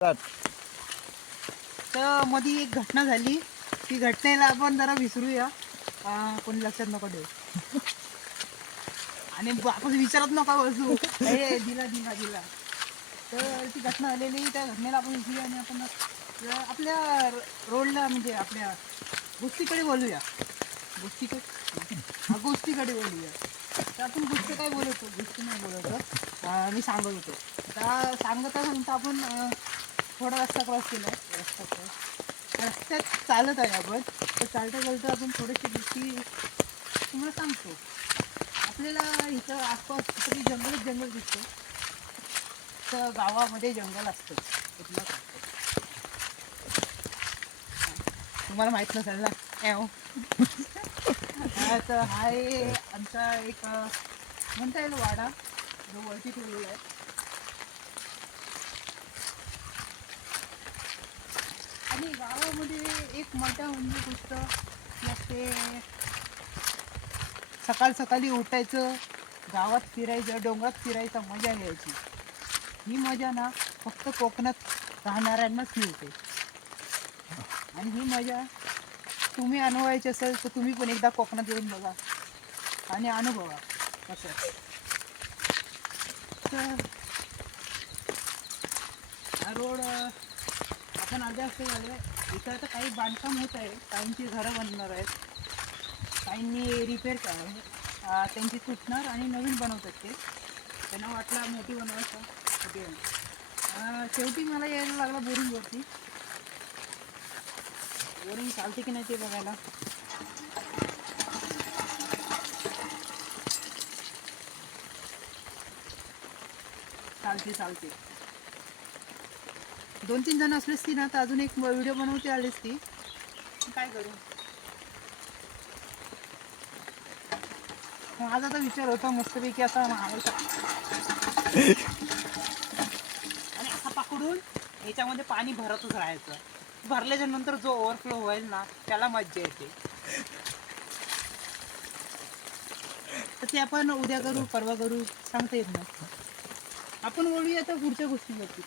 तर मध्ये एक घटना झाली, ती घटनेला आपण जरा विसरूया. कोणी लक्षात नको ठेवू आणि आपण विचारत नका बसू हे दिला दिला दिला. तर ती घटना झालेली, त्या घटनेला आपण विसरूया आणि आपण आपल्या रोडला म्हणजे आपल्या गोष्टीकडे बोलूया. गोष्टीकडे बोलूया. तर आपण गोष्ट काय बोलतो, गोष्टी नाही बोलतो. मी सांगत होतो त्या सांगता आपण थोडा रस्ता क्रॉस केला. रस्त्यात चालत आहे आपण. तर चालता चालता आपण थोडीशी गोष्टी तुम्हाला सांगतो. आपल्याला इथं आसपास तरी जंगल दिसतं. तर गावामध्ये जंगल असतं कुठलं तुम्हाला माहित नसेल ना. तर हा आहे आमचा एक म्हणता येईल वाडा, जो वरती ठेवलेला आहे. आणि गावामध्ये एक मजा म्हणजे गोष्ट असते, सकाळी उठायचं, गावात फिरायचं, डोंगरात फिरायचं, मजा घ्यायची. ही मजा ना फक्त कोकणात राहणाऱ्यांनाच मिळते. आणि ही मजा तुम्ही अनुभवायची असेल तर तुम्ही पण एकदा कोकणात येऊन बघा आणि अनुभवा कसं. तर हा रोड आपण आधी असं झालं, इथं आता काही बांधकाम होत आहे, काहींची घरं बनणार आहेत, काहींनी रिपेअर त्यांची तुटणार आणि नवीन बनवतात. ते त्यांना वाटलं मोठी बनवायचं मोठी शेवटी मला यायला लागला बोरिंगवरती. बोरिंग चालते की नाही ते बघायला. चालते 2-3 जण असलेच ती ना, तर अजून एक व्हिडिओ बनवते आलीस ती. काय करू माझा तर विचार होता मस्तपैकी असा मारायचा आणि असा पकडून याच्यामध्ये पाणी भरतच राहायचं. भरल्याच्या नंतर जो ओव्हरफ्लो होईल ना, त्याला मज्जा येते. तर ते आपण उद्या करू, परवा करू, सांगता येत नाही. आपण बोलूया तर पुढच्या गोष्टीवरती.